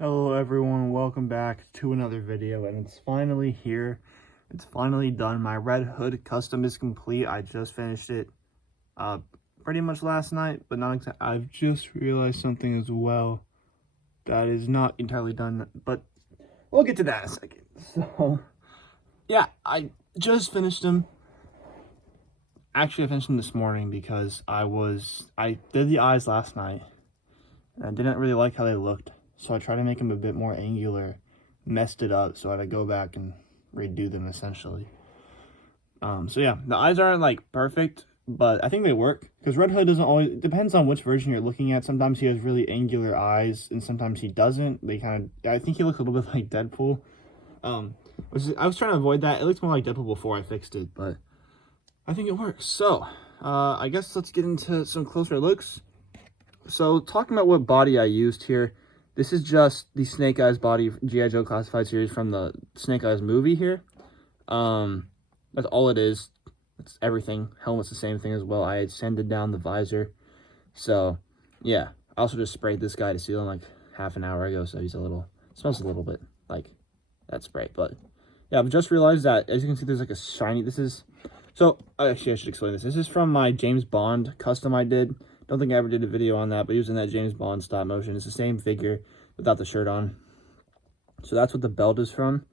Hello everyone, welcome back to another video, and it's finally here. It's finally done. My Red Hood custom is complete. I just finished it pretty much last night, but not exactly. I've just realized something as well that is not entirely done, but we'll get to that in a second. So yeah, I just finished them. Actually, I finished them this morning because I did the eyes last night and I didn't really like how they looked. So I tried to make them a bit more angular, messed it up, so I had to go back and redo them essentially. So yeah, the eyes aren't like perfect, but I think they work because Red Hood doesn't always, it depends on which version you're looking at. Sometimes he has really angular eyes and sometimes he doesn't. I think he looks a little bit like Deadpool. I was trying to avoid that. It looked more like Deadpool before I fixed it, but I think it works. So, I guess let's get into some closer looks. So talking about what body I used here, this is just the Snake Eyes body G.I. Joe Classified series from the Snake Eyes movie here. That's all it is. It's everything. Helmet's the same thing as well. I had sanded down the visor. So, yeah. I also just sprayed this guy to seal him like half an hour ago, so he's smells a little bit like that spray. But, yeah, I've just realized that, as you can see, there's like a shiny, actually I should explain this. This is from my James Bond custom I did. Don't think I ever did a video on that, but using that James Bond stop motion. It's the same figure without the shirt on. So that's what the belt is from.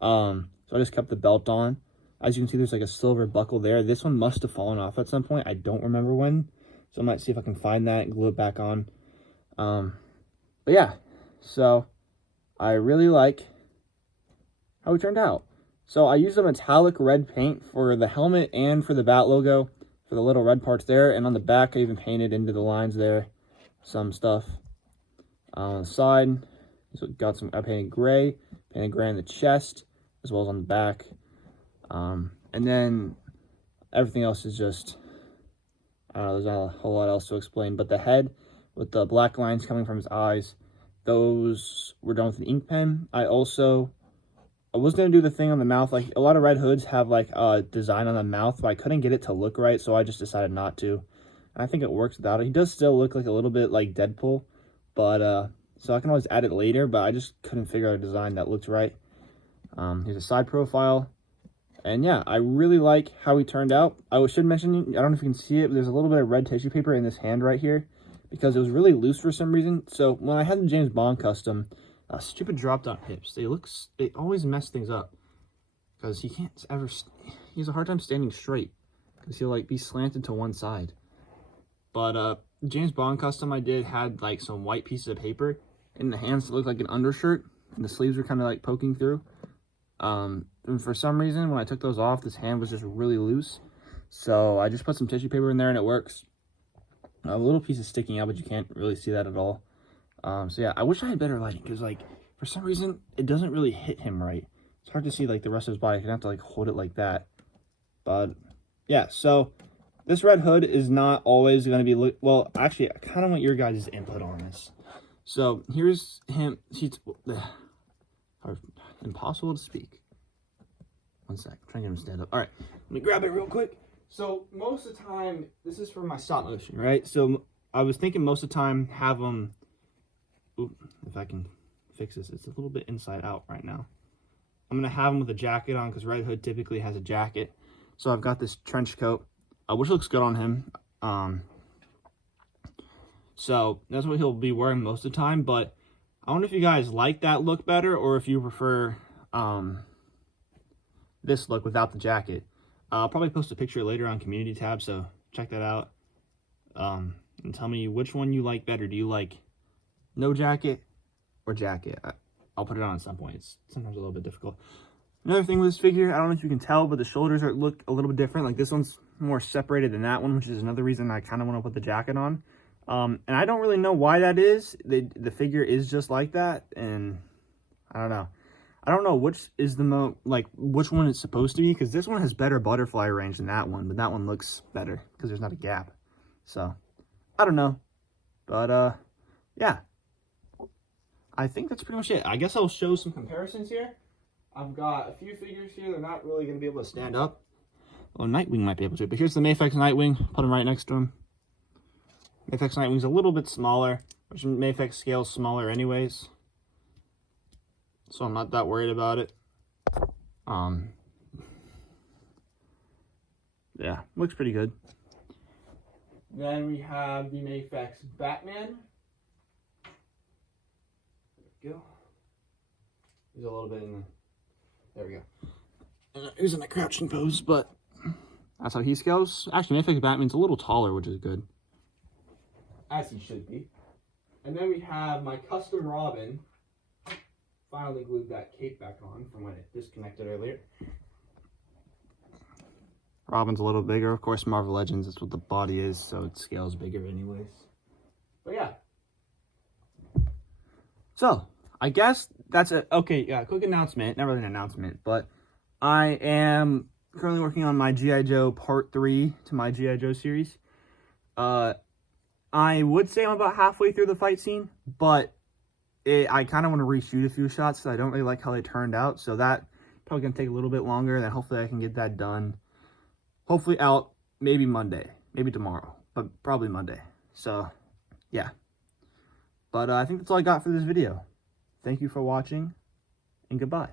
So I just kept the belt on. As you can see, there's like a silver buckle there. This one must have fallen off at some point. I don't remember when. So I might see if I can find that and glue it back on. But yeah, so I really like how it turned out. So I used a metallic red paint for the helmet and for the bat logo, for the little red parts there, and on the back I even painted into the lines there some stuff. On the side, so I painted gray on the chest as well as on the back, and then everything else is just, I don't know, there's not a whole lot else to explain, but the head with the black lines coming from his eyes, those were done with an ink pen. I was going to do the thing on the mouth. Like, a lot of Red Hoods have, like, a design on the mouth, but I couldn't get it to look right, so I just decided not to. And I think it works without it. He does still look like a little bit like Deadpool, but, so I can always add it later, but I just couldn't figure out a design that looked right. Here's a side profile. And, yeah, I really like how he turned out. I should mention, I don't know if you can see it, but there's a little bit of red tissue paper in this hand right here because it was really loose for some reason. So, when I had the James Bond custom, stupid drop-down hips. They always mess things up because he has a hard time standing straight because he'll like be slanted to one side. But James Bond custom I did had like some white pieces of paper in the hands that looked like an undershirt, and the sleeves were kind of like poking through. And for some reason, when I took those off, this hand was just really loose. So I just put some tissue paper in there and it works. A little piece is sticking out, but you can't really see that at all. So yeah, I wish I had better lighting because like for some reason it doesn't really hit him right. It's hard to see like the rest of his body. I can have to like hold it like that. But yeah, so this Red Hood is not always going to be well. Actually, I kind of want your guys' input on this. So here's him. Impossible to speak. One sec, I'm trying to get him to stand up. All right, let me grab it real quick. So most of the time, this is for my stop motion, right? So I was thinking most of the time have them. If I can fix this, it's a little bit inside out right now. I'm gonna have him with a jacket on because Red Hood typically has a jacket. So I've got this trench coat, which looks good on him. So that's what he'll be wearing most of the time. But I wonder if you guys like that look better or if you prefer this look without the jacket. I'll probably post a picture later on community tab, so check that out. And tell me which one you like better. Do you like no jacket or jacket? I'll put it on at some point. It's sometimes a little bit difficult. Another thing with this figure, I don't know if you can tell, but the shoulders look a little bit different. Like this one's more separated than that one, which is another reason I kind of want to put the jacket on. And I don't really know why that is. The figure is just like that, and I don't know. I don't know which is which one it's supposed to be, because this one has better butterfly range than that one, but that one looks better because there's not a gap. So, I don't know. But, yeah. I think that's pretty much it. I guess I'll show some comparisons here. I've got a few figures here. They're not really going to be able to stand up. Well, Nightwing might be able to, but here's the Mafex Nightwing. Put him right next to him. Mafex Nightwing's a little bit smaller, which Mafex scale's smaller anyways. so I'm not that worried about it. Yeah, looks pretty good. Then we have the Mafex Batman. There we go. He's a little bit in the... There we go. He's in a crouching pose, but that's how he scales. Actually, Mafex Batman's a little taller, which is good. As he should be. And then we have my custom Robin. Finally glued that cape back on from when it disconnected earlier. Robin's a little bigger. Of course, Marvel Legends, that's what the body is, so it scales bigger anyways. But yeah. So, I guess that's it. Okay, yeah, quick announcement. Not really an announcement, but I am currently working on my G.I. Joe Part 3 to my G.I. Joe series. I would say I'm about halfway through the fight scene, but I kind of want to reshoot a few shots, so I don't really like how they turned out. So that probably going to take a little bit longer, and then hopefully I can get that done. Hopefully out maybe Monday, maybe tomorrow, but probably Monday. So, yeah. But I think that's all I got for this video. Thank you for watching, and goodbye.